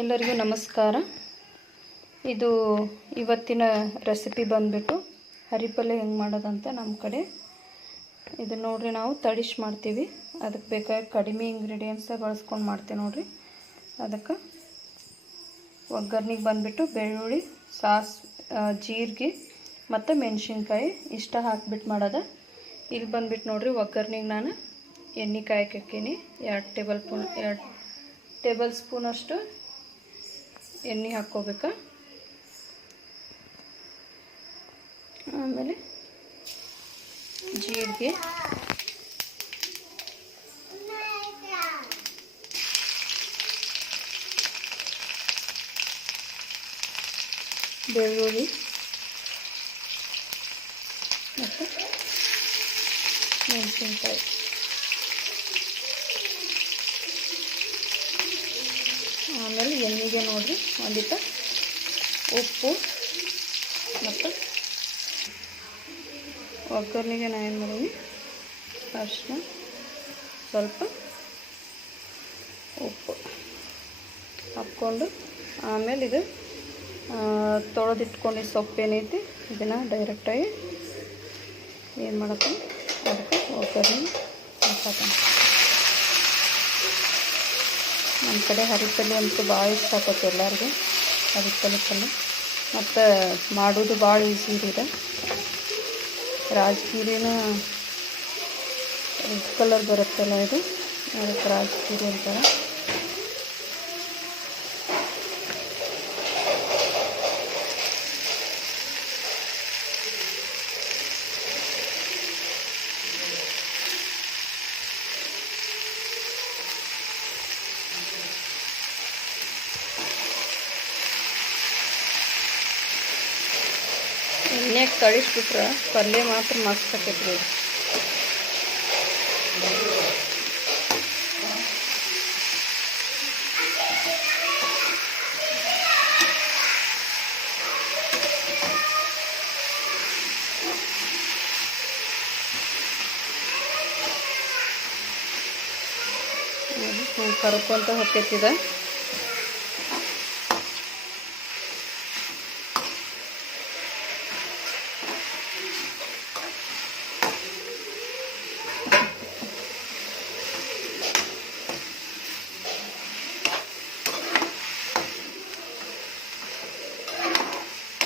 ಎಲ್ಲರಿಗೂ ನಮಸ್ಕಾರ. ಇದು ಇವತ್ತಿನ ರೆಸಿಪಿ ಬಂದ್ಬಿಟ್ಟು ಹರಿಪಲ್ಲೆ ಹೆಂಗೆ ಮಾಡೋದಂತ ನಮ್ಮ ಕಡೆ. ಇದು ನೋಡ್ರಿ, ನಾವು ತಡಿಶ್ ಮಾಡ್ತೀವಿ. ಅದಕ್ಕೆ ಬೇಕಾದ ಕಡಿಮೆ ಇಂಗ್ರೀಡಿಯೆಂಟ್ಸ್ ಬಳಸ್ಕೊಂಡು ಮಾಡ್ತೀವಿ ನೋಡ್ರಿ. ಅದಕ್ಕೆ ಒಗ್ಗರ್ನಿಗೆ ಬಂದ್ಬಿಟ್ಟು ಬೆಳ್ಳುಳ್ಳಿ, ಜೀರಿಗೆ ಮತ್ತು ಮೆಣಸಿನ್ಕಾಯಿ ಇಷ್ಟ ಹಾಕ್ಬಿಟ್ಟು ಮಾಡೋದು. ಇಲ್ಲಿ ಬಂದ್ಬಿಟ್ಟು ನೋಡ್ರಿ, ಒಗ್ಗರ್ನಿಗೆ ನಾನು ಎಣ್ಣೆ ಕಾಯಕ್ಕೆ ಹಾಕೀನಿ. 2 ಟೇಬಲ್ ಸ್ಪೂನ್ ಅಷ್ಟು ಎಣ್ಣೆ ಹಾಕ್ಕೋಬೇಕು. ಆಮೇಲೆ ಜೀರಿಗೆ, ಬೆಳ್ಳುಳ್ಳಿ ಮತ್ತು ಮೆಣಸಿನ್ಕಾಯಿ. ಆಮೇಲೆ ಎಣ್ಣೆಗೆ ನೋಡ್ರಿ ಒಂದಿಟ್ಟು ಉಪ್ಪು ಮತ್ತು ಒಗ್ಗರ್ನಿಗೆ ನಾನು ಏನು ಮಾಡೀನಿ, ಅರಿಶಿನ, ಸ್ವಲ್ಪ ಉಪ್ಪು ಹಾಕ್ಕೊಂಡು, ಆಮೇಲೆ ಇದು ತೊಳೆದಿಟ್ಕೊಂಡು ಸೊಪ್ಪೇನೈತಿ ಇದನ್ನು ಡೈರೆಕ್ಟಾಗಿ ಏನು ಮಾಡತ್ತೆ, ಅದಕ್ಕೆ ಒಗ್ಗರ್ನಿ ಹಾಕೋಣ. ನಮ್ಮ ಕಡೆ ಹರಿಪಲ್ಲೆ ಅಂತೂ ಭಾಳ ಇಷ್ಟ ಆಗುತ್ತೆ ಎಲ್ಲರಿಗೂ. ಹರಿಪಲ್ಲೆ ಪಲ್ಯ ಮತ್ತು ಮಾಡೋದು ಭಾಳ ಈಸಿ ಇದೆ. ರಾಜಗಿರಿನ ರೆಡ್ ಕಲರ್ ಬರುತ್ತಲ್ಲ, ಇದು ಅದಕ್ಕೆ ರಾಜಗಿರಿ ಅಂತಾರೆ. ಎಣ್ಣೆಗೆ ತಳಿಸ್ಬಿಟ್ರೆ ಪಲ್ಯ ಮಾತ್ರ ಮಸ್ತ್ ಆಕೈತ್ರಿ. ಕರ್ಕೊಂತ ಹೊಕ್ಕೈತಿದೆ.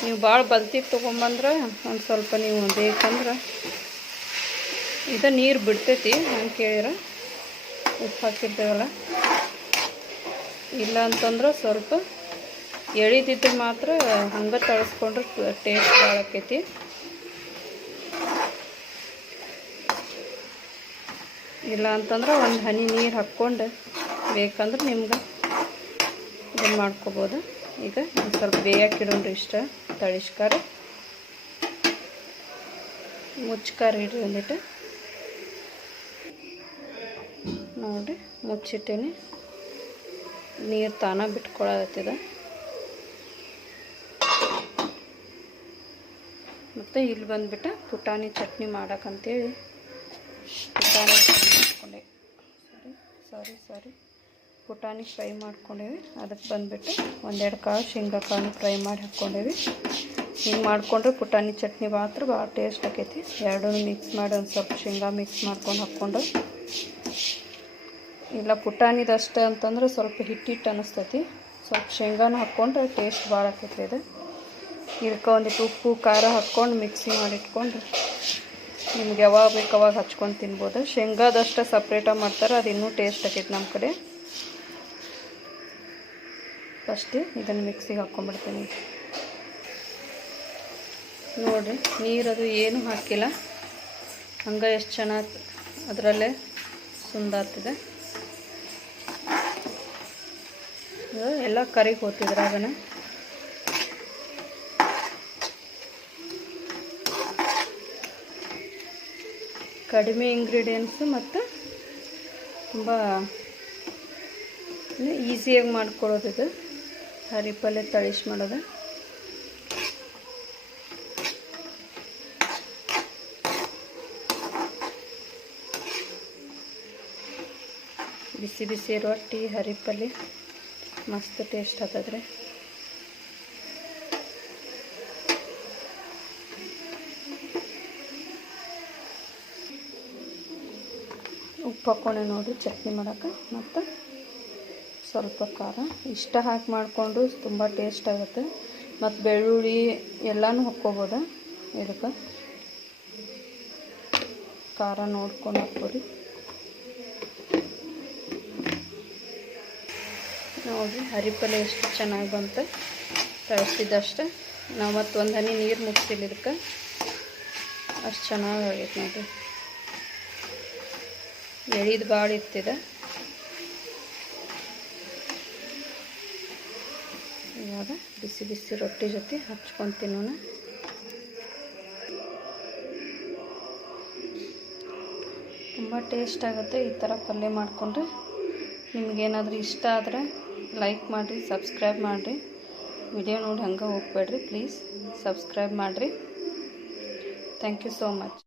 ನೀವು ಭಾಳ ಬಲ್ತಿಗೆ ತೊಗೊಂಬಂದ್ರೆ ಒಂದು ಸ್ವಲ್ಪ ನೀವು ಬೇಕಂದ್ರೆ ಇದು ನೀರು ಬಿಡ್ತೈತಿ. ನಾನು ಕೇಳಿರ ಉಪ್ಪು ಹಾಕಿರ್ತೇವಲ್ಲ, ಇಲ್ಲ ಅಂತಂದ್ರೆ ಸ್ವಲ್ಪ ಎಳಿದಿದ್ರೆ ಮಾತ್ರ ಹಂಗೆ ತಳಿಸ್ಕೊಂಡ್ರೆ ಟೇಸ್ಟ್ ಭಾಳ ಆಕೈತಿ. ಇಲ್ಲ ಅಂತಂದ್ರೆ ಒಂದು ಹನಿ ನೀರು ಹಾಕ್ಕೊಂಡು ಬೇಕಂದ್ರೆ ನಿಮ್ಗೆ ಇದನ್ನು ಮಾಡ್ಕೋಬೋದು. ಈಗ ಒಂದು ಸ್ವಲ್ಪ ಬೇಯಕ್ಕಿಡೋಣ್ರಿ. ಇಷ್ಟ ತಳಿಸ್ಕಾರ ಮುಚ್ಕಾರ ಇಡ್ರಿ ಒಂದಿಟ್ಟು. ನೋಡಿರಿ, ಮುಚ್ಚಿಟ್ಟೇನೆ ನೀರು ತಾನ ಬಿಟ್ಕೊಳತ್ತಿದ. ಮತ್ತು ಇಲ್ಲಿ ಬಂದುಬಿಟ್ಟು ಪುಟಾಣಿ ಚಟ್ನಿ ಮಾಡೋಕ್ಕಂತೇಳಿ ಪುಟಾಣಿ ಫ್ರೈ ಮಾಡ್ಕೊಂಡೆ. ಪುಟಾಣಿ ಫ್ರೈ ಮಾಡ್ಕೊಂಡೇವಿ. ಅದಕ್ಕೆ ಬಂದುಬಿಟ್ಟು 1-2 ಕಾಳು ಶೇಂಗಾ ಕಾಳು ಫ್ರೈ ಮಾಡಿ ಹಾಕ್ಕೊಂಡೇವಿ. ಹಿಂಗೆ ಮಾಡಿಕೊಂಡ್ರೆ ಪುಟಾಣಿ ಚಟ್ನಿ ಮಾತ್ರ ಭಾಳ ಟೇಸ್ಟ್ ಆಕೈತಿ. ಎರಡೂ ಮಿಕ್ಸ್ ಮಾಡಿ ಒಂದು ಸ್ವಲ್ಪ ಶೇಂಗಾ ಮಿಕ್ಸ್ ಮಾಡ್ಕೊಂಡು ಹಾಕ್ಕೊಂಡು, ಇಲ್ಲ ಪುಟಾಣಿದಷ್ಟೇ ಅಂತಂದ್ರೆ ಸ್ವಲ್ಪ ಹಿಟ್ಟಿಟ್ಟು ಅನ್ನಿಸ್ತೈತಿ. ಸ್ವಲ್ಪ ಶೇಂಗಾನು ಹಾಕ್ಕೊಂಡ್ರೆ ಟೇಸ್ಟ್ ಭಾಳ ಆಕೈತಿ. ಇದು ಇದಕ್ಕೆ ಒಂದಿಟ್ಟು ಉಪ್ಪು ಖಾರ ಹಾಕ್ಕೊಂಡು ಮಿಕ್ಸಿ ಮಾಡಿಟ್ಕೊಂಡು ನಿಮ್ಗೆ ಯಾವಾಗ ಬೇಕು ಅವಾಗ ಹಚ್ಕೊಂಡು ತಿನ್ಬೋದು. ಶೇಂಗಾದಷ್ಟೇ ಸಪ್ರೇಟಾಗಿ ಮಾಡ್ತಾರೆ, ಅದು ಇನ್ನೂ ಟೇಸ್ಟ್ ಆಕೈತಿ ನಮ್ಮ ಕಡೆ. ಫಸ್ಟು ಇದನ್ನು ಮಿಕ್ಸಿಗೆ ಹಾಕ್ಕೊಂಡ್ಬಿಡ್ತೀನಿ. ನೋಡಿರಿ, ನೀರದು ಏನೂ ಹಾಕಿಲ್ಲ, ಹಂಗೆ ಎಷ್ಟು ಚೆನ್ನಾಗಿ ಅದರಲ್ಲೇ ಸುಂದಾಗ್ತಿದೆ. ಎಲ್ಲ ಕರಿಗೆ ಹೋಗ್ತಿದ್ರಾಗನ ಕಡಿಮೆ ಇಂಗ್ರೀಡಿಯೆಂಟ್ಸು ಮತ್ತು ತುಂಬ ಈಸಿಯಾಗಿ ಮಾಡ್ಕೊಳ್ಳೋದು. ಇದು ಹರಿಪಲ್ಲೆ ತಳಿಶ್ ಮಾಡೋದು. ಬಿಸಿ ಬಿಸಿ ರೊಟ್ಟಿ ಹರಿಪಲ್ಲೆ ಮಸ್ತ್ ಟೇಸ್ಟ್ ಆಗ್ತದ್ರಿ. ಉಪ್ಪು ಹಾಕ್ಕೊಂಡೆ ನೋಡಿ ಚಟ್ನಿ ಮಾಡೋಕೆ. ಮತ್ತು ಸ್ವಲ್ಪ ಖಾರ ಇಷ್ಟ ಹಾಕಿ ಮಾಡಿಕೊಂಡು ತುಂಬ ಟೇಸ್ಟ್ ಆಗುತ್ತೆ. ಮತ್ತು ಬೆಳ್ಳುಳ್ಳಿ ಎಲ್ಲನೂ ಹಾಕ್ಕೋಬೋದು. ಇದಕ್ಕೆ ಖಾರ ನೋಡ್ಕೊಂಡು ಹಾಕ್ಕೊಡಿ. ನೋಡಿ ಹರಿಪಲ್ಲೆ ಎಷ್ಟು ಚೆನ್ನಾಗಿ ಬಂತು. ತಳಿಸಿದಷ್ಟೆ ನಾವು ಮತ್ತು ಒಂದು ಹನಿ ನೀರು ಮುಗಿಸಿಲ್ಲ ಇದಕ್ಕೆ. ಅಷ್ಟು ಚೆನ್ನಾಗಾಗೈತೆ ನೋಡಿರಿ. ಎಳಿದು ಭಾಳ ಇತ್ತಿದೆ. ಇವಾಗ ಬಿಸಿ ಬಿಸಿ ರೊಟ್ಟಿ ಜೊತೆ ಹಚ್ಕೊಂಡು ತಿನ್ನೋಣ. ತುಂಬ ಟೇಸ್ಟ್ ಆಗುತ್ತೆ ಈ ಥರ ಪಲ್ಯ ಮಾಡಿಕೊಂಡ್ರೆ. ನಿಮಗೇನಾದರೂ ಇಷ್ಟ ಆದರೆ ಲೈಕ್ ಮಾಡಿರಿ, ಸಬ್ಸ್ಕ್ರೈಬ್ ಮಾಡಿರಿ. ವಿಡಿಯೋ ನೋಡಿ ಹಂಗೆ ಹೋಗ್ಬೇಡ್ರಿ. ಪ್ಲೀಸ್ ಸಬ್ಸ್ಕ್ರೈಬ್ ಮಾಡಿರಿ. Thank you so much.